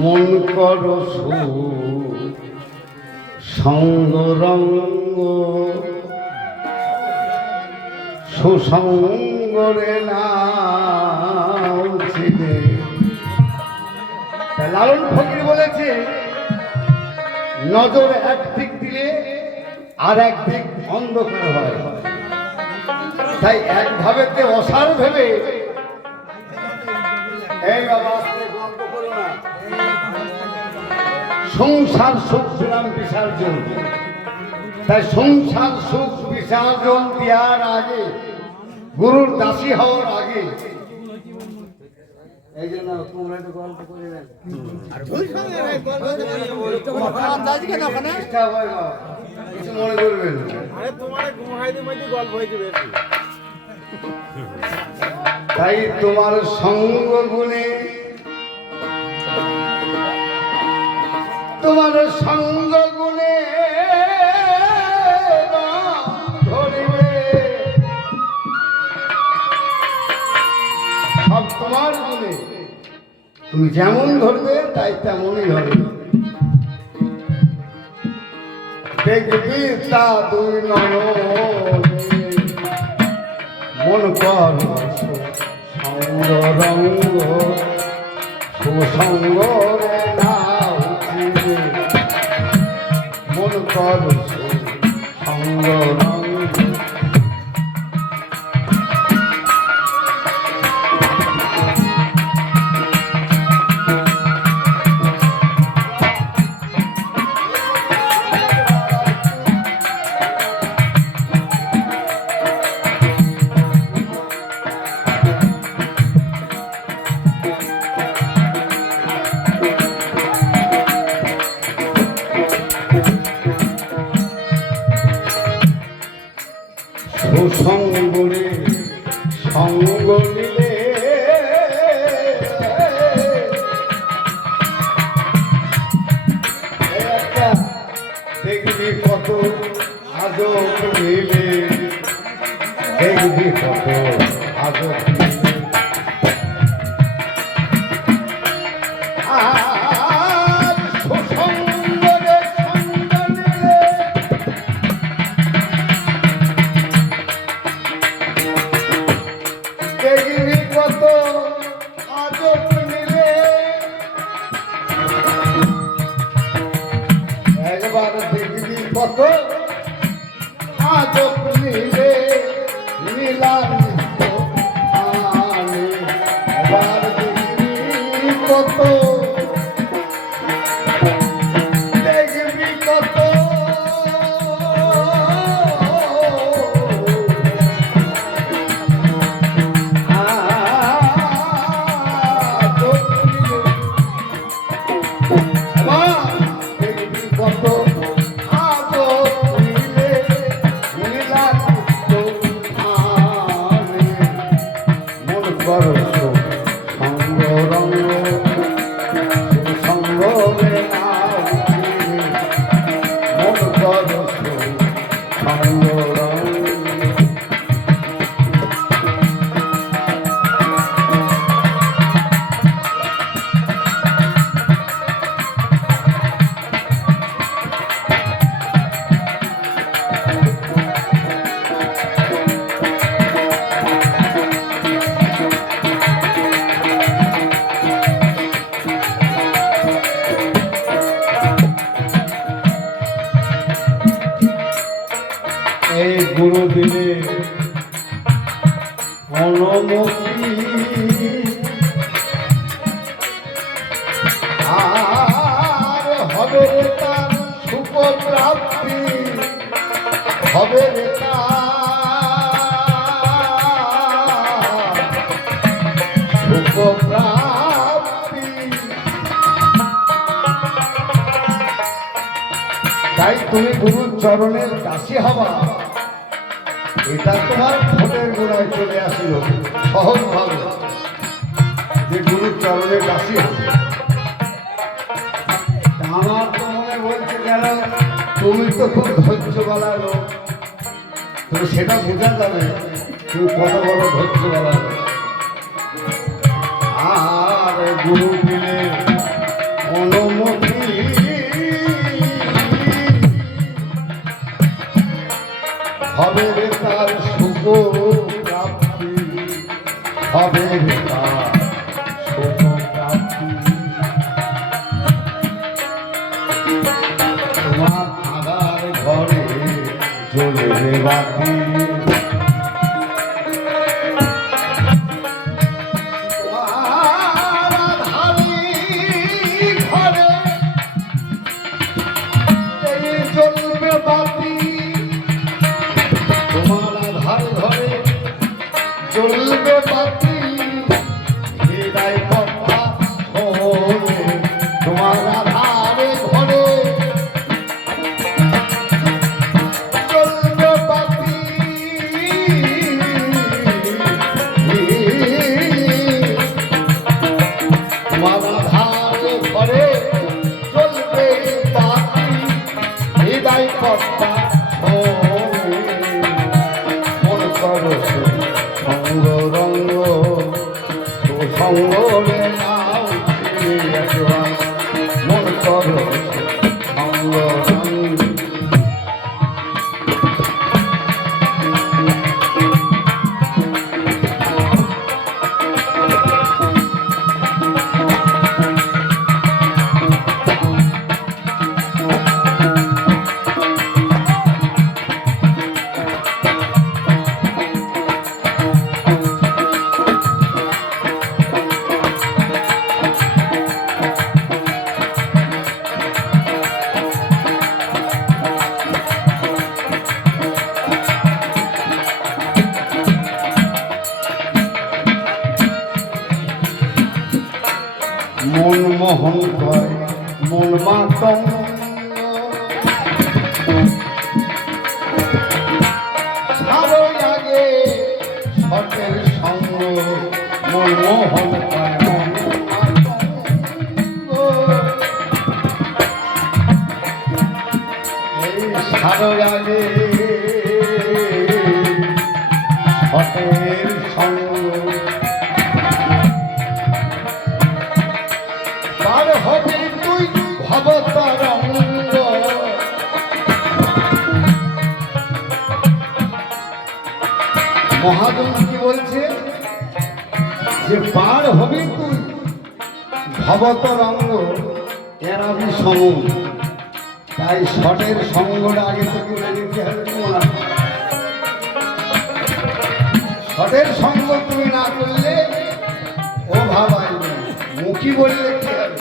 মন কর সঙ্গরঙ্গ সুসঙ্গরে না লালন ফকির বলেছে নজর একদিক দিলে আর একদিক অন্ধকার হয়, তাই একভাবে অসার ভেবে এই বাবা গল্প করো না, সংসার সুখ দিলাম বিসর্জন। তাই সংসার সুখ বিসর্জন দেওয়ার আগে, গুরুর দাসী হওয়ার আগে এই জন্য তোমরা একটু গল্প করে দেন। কিছু মনে করবেন তাই তোমার সঙ্গ গুণে, তোমার সঙ্গ গুণে ধরিবে সব তোমার গুণে, তুমি যেমন ধরবে তাই তেমনই হবে। দেখবি তা দুই নয়নে মন কর সঙ্গ রঙ্গ সুসঙ্গ রে না উঠিবে, মন কর সঙ্গ রঙ্গ। সুসঙ্গরে সঙ্গ নিলে দেখবি কত আজব মিলে, দেখবি কত আজব মিলে। একবার দেখবি কত আজব নিলে নিলাম, একবার দেখবি কত, দেখবি কত এই গুরু দিলে অনুমতি, আর হবে রে তার সুখ প্রাপ্তি, হবে রে তার সুখ প্রাপ্তি। তাই তুমি গুরুর চরণের দাসী হবা, এটা তোমার ভোটের গোড়ায় চলে আসিল সহজ ভাবে যে গুরুর চরণে দাসী হবে। আমার তো মনে বলছে কেন তুমি তো খুব ধৈর্যবালা লোক, তো সেটা বোঝা যাবে তুমি কত বড় ধৈর্যবালা লোক। আর গুরু দিলে হবে রে তার সুখ প্রাপ্তি, হবে রে তার সুখ প্রাপ্তি। তোমার আধার ঘরে জ্বলে রে বাতি, চলবে বাতি হৃদয় পথা হরে, তোমার আধারে ঘরে চলবে বাতি, তোমার আধারে ঘরে চলবে বাতি হৃদয় পথা হরে। মন করো সঙ্গ রঙ্গ সঙ্গরে নাও একবার, মন করো সঙ্গ রঙ্গ। মন মোহন কয় মন মাতঙ্গ, ছাড়ো আগে সতের সঙ্গ, মন মোহন কয় মন মাতঙ্গ। এই ছাড়ো আগে সতের সঙ্গ, পার হবি তুই ভবতরঙ্গ। মহাজন কি বলছে যে পার হবি তুই ভবতরঙ্গ এরাবি সঙ্গ। তাই ষটের সঙ্গটা আগে থেকে নিতে হবে। তোমার ষটের সঙ্গ তুমি না করলে ও ভাবাই মুখী বললে কি হবে।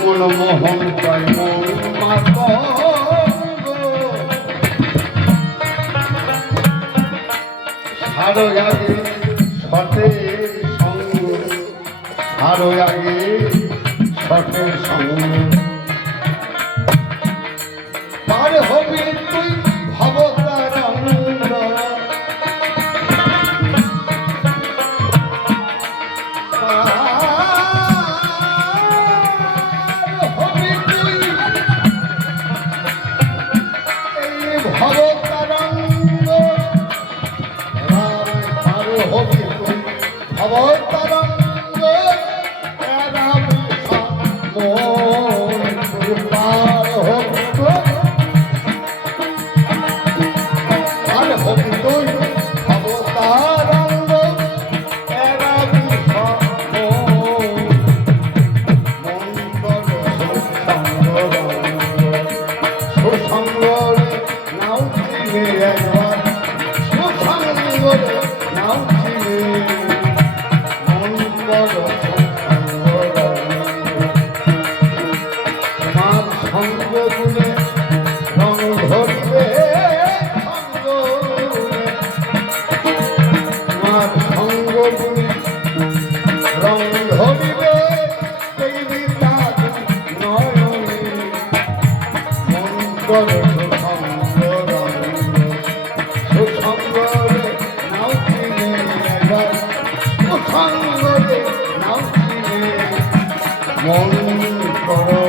মন মোহন কয় মন মাতঙ্গ, ছাড়ো আগে সতের সঙ্গ, ছাড়ো আগে সতের সঙ্গ। পার হবি তুই ভবতরঙ্গ, ভবতরঙ্গ হবি তুই ভবতরঙ্গ। পার হবি তুই, পার হবি তুই ভবতরঙ্গ। সুসঙ্গরে নাও চিনে একবার, সুসঙ্গরে নাও চিনে মন করো তোমার সঙ্গ গুলে রং ধরিবে, সঙ্গ তোমার সঙ্গ গুলে রং ধরিবে, দেবী তার নয়নে মন করো সুসঙ্গরে নাও চিনে একবার, সুসঙ্গরে নাও চিনে মন করো।